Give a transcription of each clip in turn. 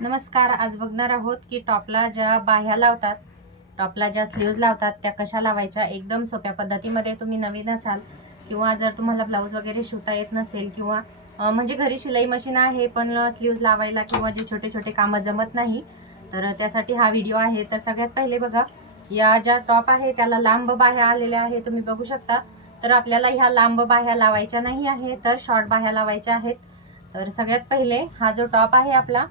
नमस्कार. आज बघणार आहोत की टॉपला ज्या बाह्या लावतात, टॉपला ज्या स्लीव्ज लावतात त्या कशा लावायच्या. एकदम सोप्या पद्धतीमध्ये. तुम्ही नवीन असाल किंवा जर तुम्हाला ब्लाऊज वगैरे शिवता येत नसेल किंवा म्हणजे घरी शिलाई मशीन आहे पण स्लीव्ज लावायला किंवा जे छोटे छोटे कामं जमत नाही, तर त्यासाठी हा व्हिडिओ आहे. तर सगळ्यात पहिले बघा, या ज्या टॉप आहे त्याला लांब बाह्या आलेल्या आहे, तुम्ही बघू शकता. तर आपल्याला ह्या लांब बाह्या लावायच्या नाही आहे, तर शॉर्ट बाह्या लावायच्या आहेत. तर सगळ्यात पहिले हा जो टॉप आहे आपला,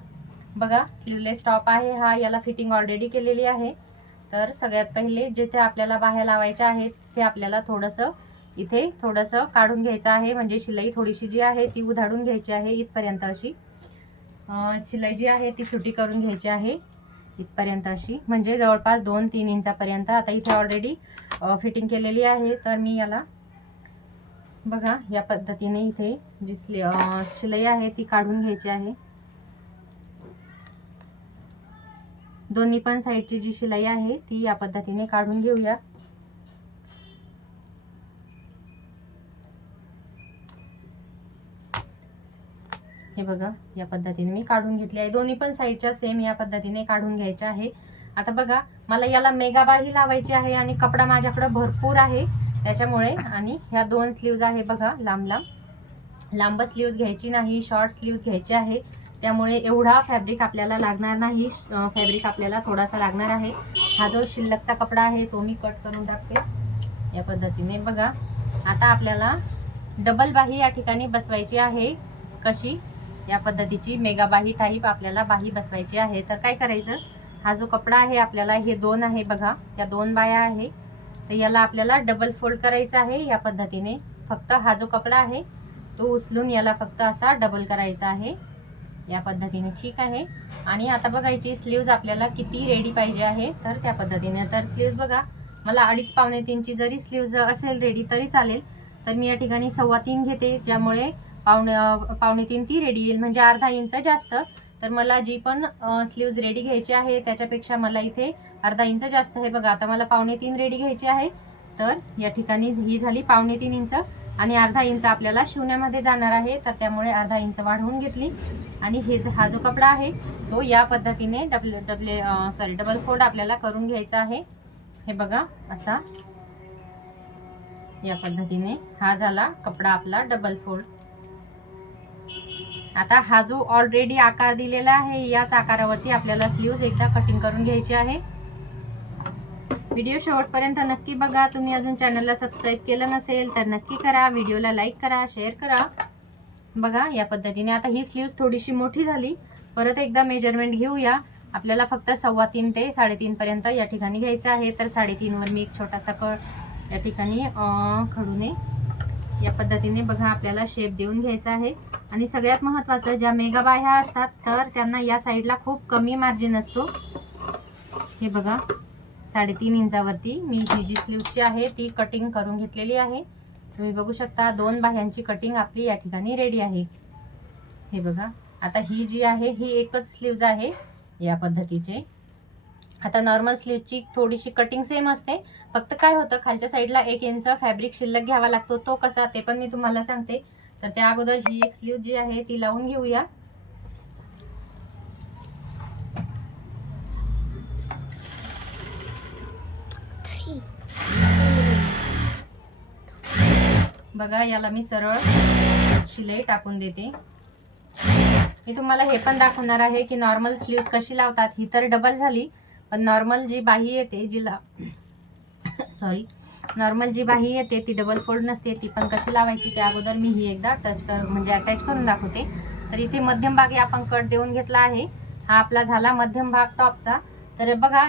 बघा स्लीवलेस टॉप आहे हा, याला फिटिंग ऑलरेडी केलेली आहे. तर सगळ्यात पहिले जिथे आपल्याला बाह्या लावायच्या आहेत ते आपल्याला इथे थोडंसं काढून घ्यायचं आहे. म्हणजे शिलाई थोडीशी जी आहे ती उधाडून घ्यायची आहे. इथपर्यंत अशी शिलाई जी आहे ती सुटी करून घ्यायची आहे. इथपर्यंत अशी, म्हणजे जवळपास 2-3 इंचापर्यंत. आता इथे ऑलरेडी फिटिंग केलेली आहे. तर मी याला बघा या पद्धतीने इथे जी शिलाई आहे ती काढून घ्यायची आहे. दोन्ही पण साईडची जी शिलाई आहे ती या पद्धतीने काढून घेऊया. हे बघा या पद्धतीने मी काढून घेतली आहे. दोन्ही पण साईडच्या सेम या पद्धतीने काढून घ्यायच्या आहे. आता बघा, मला याला मेगाबाही लावायची आहे आणि कपडा माझ्याकडे भरपूर आहे त्याच्यामुळे. आणि ह्या 2 स्लीव्ज आहे बघा, लांब स्लीव्ज घ्यायची नाही, शॉर्ट स्लीव्ज घ्यायची आहे. त्यामुळे एवढा फॅब्रिक आपल्याला लागणार नाही, फॅब्रिक आपल्याला थोडासा लागणार आहे. हा जो शिल्लकचा कपडा आहे तो मी कट करून टाकते या पद्धतीने. बघा, आता आपल्याला डबल बाही या ठिकाणी बसवायची आहे. कशी? या पद्धतीची मेगाबाही टाईप आपल्याला बाही बसवायची आहे. तर काय करायचं, हा जो कपडा आहे आपल्याला, हे 2 आहे बघा, या 2 बाया आहे. तर याला आपल्याला डबल फोल्ड करायचं आहे या पद्धतीने. फक्त हा जो कपडा आहे तो उचलून याला फक्त असा डबल करायचा आहे या पद्धतीने, ठीक आहे. आणि आता बघायची स्लीव्ज आपल्याला किती रेडी पाहिजे आहे, तर त्या पद्धतीने. तर स्लीव्ज बघा, मला 2.5-3 जरी स्लीव्ज असेल रेडी तरी चालेल. तर मी या ठिकाणी 3.25 घेते, ज्यामुळे 2.25 ती रेडी येईल, म्हणजे अर्धा इंच जास्त. तर मला जी पण स्लीव्ज रेडी घ्यायची आहे त्याच्यापेक्षा मला इथे अर्धा इंच जास्त आहे. बघा, आता मला 2.25 रेडी घ्यायची आहे. तर या ठिकाणी ही झाली 2.25 इंच आणि अर्धा इंच आपल्याला शिवण्यामध्ये जाणार आहे. तर त्यामुळे अर्धा इंच वाढवून घेतली. आणि हा जो कपडा आहे तो या पद्धतीने डबल फोल्ड आपल्याला करून घ्यायचा आहे. हे बघा, असा या पद्धतीने हा झाला कपडा आपला डबल फोल्ड. आता हा जो ऑलरेडी आकार दिलेला आहे याच आकारावरती आपल्याला स्लीव्ज एकदा कटिंग करून घ्यायची आहे. व्हिडिओ शेवटपर्यंत नक्की बघा. तुम्ही अजून चॅनलला सबस्क्राईब केलं नसेल तर नक्की करा. व्हिडिओला लाईक करा, शेअर करा. बघा या पद्धतीने. आता ही स्लीव्ज थोडीशी मोठी झाली. परत एकदा मेजरमेंट घेऊया. आपल्याला फक्त 3.25 ते 3.5 पर्यंत या ठिकाणी घ्यायचं आहे. तर 3.5 वर मी एक छोटासा कट या ठिकाणी खडूने या पद्धतीने बघा आपल्याला शेप देऊन घ्यायचा आहे. आणि सगळ्यात महत्त्वाचं, ज्या मेगा बाह्या असतात तर त्यांना या साईडला खूप कमी मार्जिन असतो. हे बघा, 3.5 इंचावरती मी ही जी स्लीव्हची आहे ती कटिंग करून घेतलेली आहे. तुम्ही बघू शकता 2 बाह्यांची कटिंग आपली या ठिकाणी रेडी आहे. हे बघा, आता ही जी आहे ही एकच स्लीव्ज आहे या पद्धतीचे. आता नॉर्मल स्लीवची थोडीशी कटिंग सेम असते, फक्त काय होतं, खालच्या साईडला 1 इंच फॅब्रिक शिल्लक घ्यावा लागतो. तो कसा ते पण मी तुम्हाला सांगते. तर त्या अगोदर ही एक स्लीव जी आहे ती लावून घेऊया. बघा, याला मी सरळ शिलाई टाकून देते. मी तुम्हाला हे पण दाखवणार आहे की नॉर्मल स्लीव्ज कशी लावतात. ही तर डबल झाली, पण नॉर्मल जी बाही येते नॉर्मल जी बाही येते ती डबल फोल्ड नसते, ती पण कशी लावायची त्या अगोदर मी ही एकदा अटॅच करून दाखवते. तर इथे मध्यम भागी आपण कट देऊन घेतला आहे. हा आपला झाला मध्यम भाग टॉपचा. तर बघा,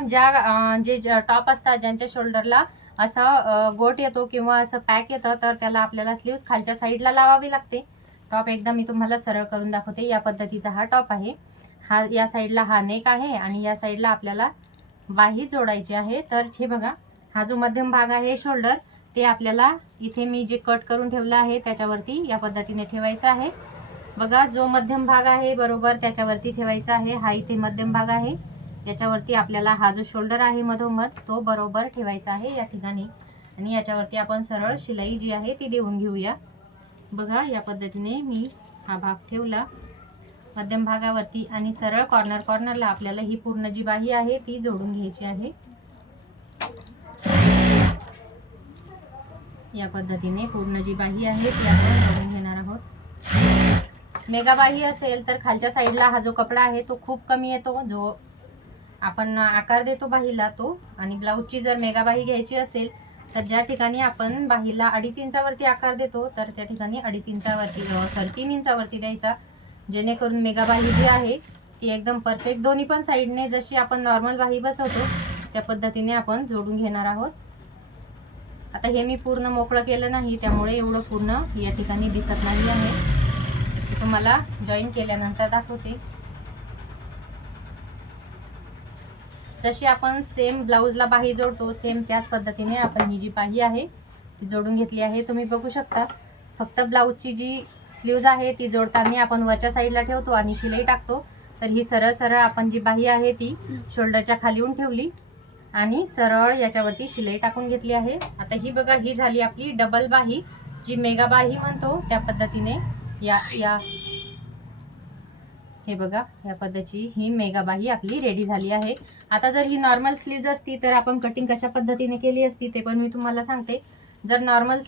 जे टॉप असतात ज्यांच्या शोल्डरला असा गोट येतो किंवा असं पॅक येतं, तर त्याला आपल्याला स्लीव्ज खालच्या साईडला लावावी लागते. टॉप एकदा मी तुम्हाला सरळ करून दाखवते. या पद्धतीचा हा टॉप आहे. हा या साईडला हा नेक आहे आणि या साईडला आपल्याला बाही जोडायची आहे. तर हे बघा, हा जो मध्यम भाग आहे शोल्डर, ते आपल्याला इथे मी जे कट करून ठेवलं आहे त्याच्यावरती या पद्धतीने ठेवायचा आहे. बघा, जो मध्यम भाग आहे बरोबर त्याच्यावरती ठेवायचा आहे. हा इथे मध्यम भाग आहे, याच्यावरती आपल्याला हा जो शोल्डर आहे मधोमध तो बरोबर ठेवायचा आहे या ठिकाणी. आणि याच्यावरती आपण सरळ शिलाई जी आहे ती देऊन घेऊया. बघा, या पद्धतीने मी हा भाग ठेवला. मध्यम भागावरती आणि सरळ कॉर्नरला आपल्याला ही पूर्ण जी बाही आहे ती जोडून घ्यायची आहे। या पद्धतीने पूर्ण जी बाही आहे ती आपण जोडून घेणार आहोत। मेगा बाही असेल तर खालच्या साईडला हा जो कपडा आहे तो खूप कमी येतो, जो आपण आकार देतो बाहीला तो। आणि ब्लाऊजची जर मेगा बाही घ्यायची असेल तर ज्या ठिकाणी आपण बाहीला 2.5 इंचावरती आकार देतो तर त्या ठिकाणी 2.5 इंचावरती 3 इंचावरती द्यायचा, जेणेकरून मेगा बाही जी आहे ती एकदम परफेक्ट दोन्ही पण साईडने जशी आपण नॉर्मल बाही बसवतो त्या पद्धतीने आपण जोडून घेणार आहोत। आता हे मी पूर्ण मोकळं केलं नाही, त्यामुळे एवढं पूर्ण या ठिकाणी दिसत नाही आहे। तुम्हाला जॉईन केल्यानंतर दाखवते। जशी आपण सेम ब्लाऊजला बाही जोडतो सेम त्याच पद्धतीने आपण ही जी बाही आहे ती जोडून घेतली आहे। तुम्ही बघू शकता, फक्त ब्लाऊजची जी स्लीव्ज आहे ती जोडताना आपण वरच्या साईडला ठेवतो आणि शिलाई टाकतो, तर ही सरळ सरळ आपण जी बाही आहे ती शोल्डरच्या खाली येऊन ठेवली आणि सरळ याच्यावरती शिलाई टाकून घेतली आहे। आता ही बघा, ही झाली आपली डबल बाही, जी मेगा बाही म्हणतो त्या पद्धतीने। या हे बघा, या पद्धतीची ही मेगा बाही आपली रेडी झाली आहे। आता जर ही नॉर्मल स्लीव्ज असती तर आपण कटिंग कशा पद्धतीने केली असती ते पण मी तुम्हाला सांगते। जर नॉर्मल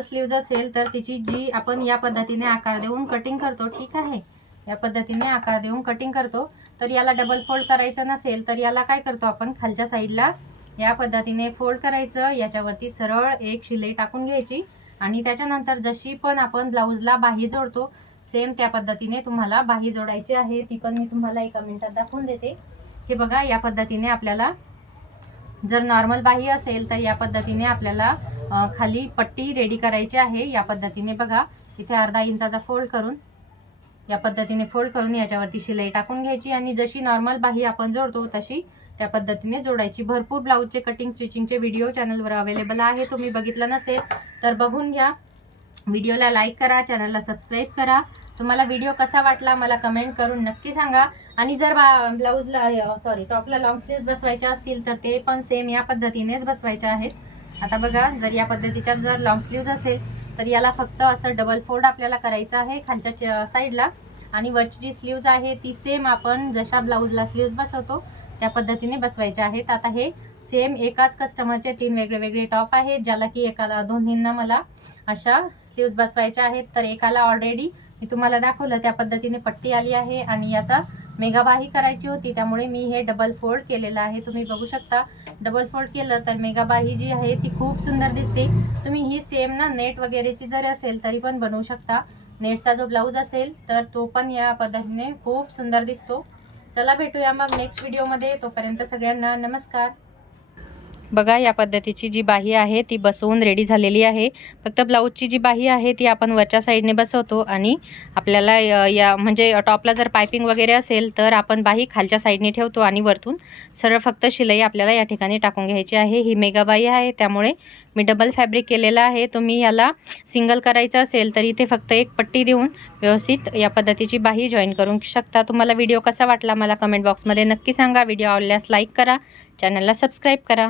स्लीव्ज असेल तर तिची जी आपण या पद्धतीने आकार देऊन कटिंग करतो, ठीक आहे, या पद्धतीने आकार देऊन कटिंग करतो। तर याला डबल फोल्ड करायचं नसेल तर याला काय करतो आपण, खालच्या साईडला या पद्धतीने फोल्ड करायचं, याच्यावरती सरळ एक शिलाई टाकून घ्यायची आणि त्याच्यानंतर जशी पण आपण ब्लाऊजला बाही जोडतो सेम त्या पद्धतीने तुम्हाला बाही जोडायची आहे। ती पण मी तुम्हाला एका मिनिटात दाखवून देते। हे बघा, या पद्धतीने आपल्याला जर नॉर्मल बाही असेल तर या पद्धतीने आपल्याला खाली पट्टी रेडी करायची आहे। या पद्धतीने बघा, इथे अर्धा इंचाचा फोल्ड करून या पद्धतीने फोल्ड करून याच्यावरती शिलाई टाकून घ्यायची आणि जशी नॉर्मल बाही आपण जोडतो तशी त्या पद्धतीने जोडायची। भरपूर ब्लाऊजचे कटिंग स्टिचिंगचे व्हिडिओ चॅनलवर अवेलेबल आहे, तुम्ही बघितलं नसेल तर बघून घ्या। व्हिडिओला लाईक करा, चॅनलला सबस्क्राईब करा। तुम्हाला व्हिडिओ कसा वाटला मला कमेंट करून नक्की सांगा। आणि जर टॉपला लॉंग स्लीव्ह बसवायच्या असतील तर ते पण सेम या पद्धतीनेच बसवायच्या आहेत। आता बघा, जर या पद्धतीच्या जर लॉंग स्लीव्ह असेल तर याला फक्त असं डबल फोल्ड आपल्याला करायचं आहे खालच्या साईडला आणि वरची जी स्लीव्ज आहे ती सेम आपण जशा ब्लाऊजला स्लीव्ज बसवतो त्या पद्धतीने बसवायचे आहेत। आता हे सेम एकाच कस्टमरचे 3 वेगळे टॉप आहेत, ज्याला की एकाला दोन्हींना मला अशा स्लीव्ज बसवायच्या आहेत। तर एकाला ऑलरेडी मी तुम्हाला दाखवलं त्या पद्धतीने पट्टी आली आहे आणि याचा मेगा बाही करायची होती, त्यामुळे मी हे डबल फोल्ड केलेलं आहे। तुम्ही बघू शकता, डबल फोल्ड केलं तर मेगा बाही जी आहे ती खूप सुंदर दिसते। तुम्ही ही सेम ना नेट वगैरेची जर असेल तरी पण बनवू शकता। नेटचा जो ब्लाऊज असेल तर तो पण या पद्धतीने खूप सुंदर दिसतो। चला भेटूया मग नेक्स्ट व्हिडिओमध्ये, तोपर्यंत सगळ्यांना नमस्कार। बघा, या पद्धतीची जी बाही आहे ती बसवून रेडी झालेली आहे। फक्त ब्लाऊजची जी बाही आहे ती आपण वरच्या साईडने बसवतो आणि आपल्याला या म्हणजे टॉपला जर पायपिंग वगैरे असेल तर आपण बाही खालच्या साईडने ठेवतो आणि वरतून सरळ फक्त शिलाई आपल्याला या ठिकाणी टाकून घ्यायची आहे। ही मेगा बाही आहे त्यामुळे मी डबल फॅब्रिक केलेला आहे। तुम्ही याला सिंगल करायचं असेल तर इथे फक्त एक पट्टी देऊन व्यवस्थित या पद्धतीची बाही जॉईन करू शकता। तुम्हाला व्हिडिओ कसा वाटला मला कमेंट बॉक्समध्ये नक्की सांगा। व्हिडिओ आवडल्यास लाईक करा, चॅनलला सबस्क्राईब करा।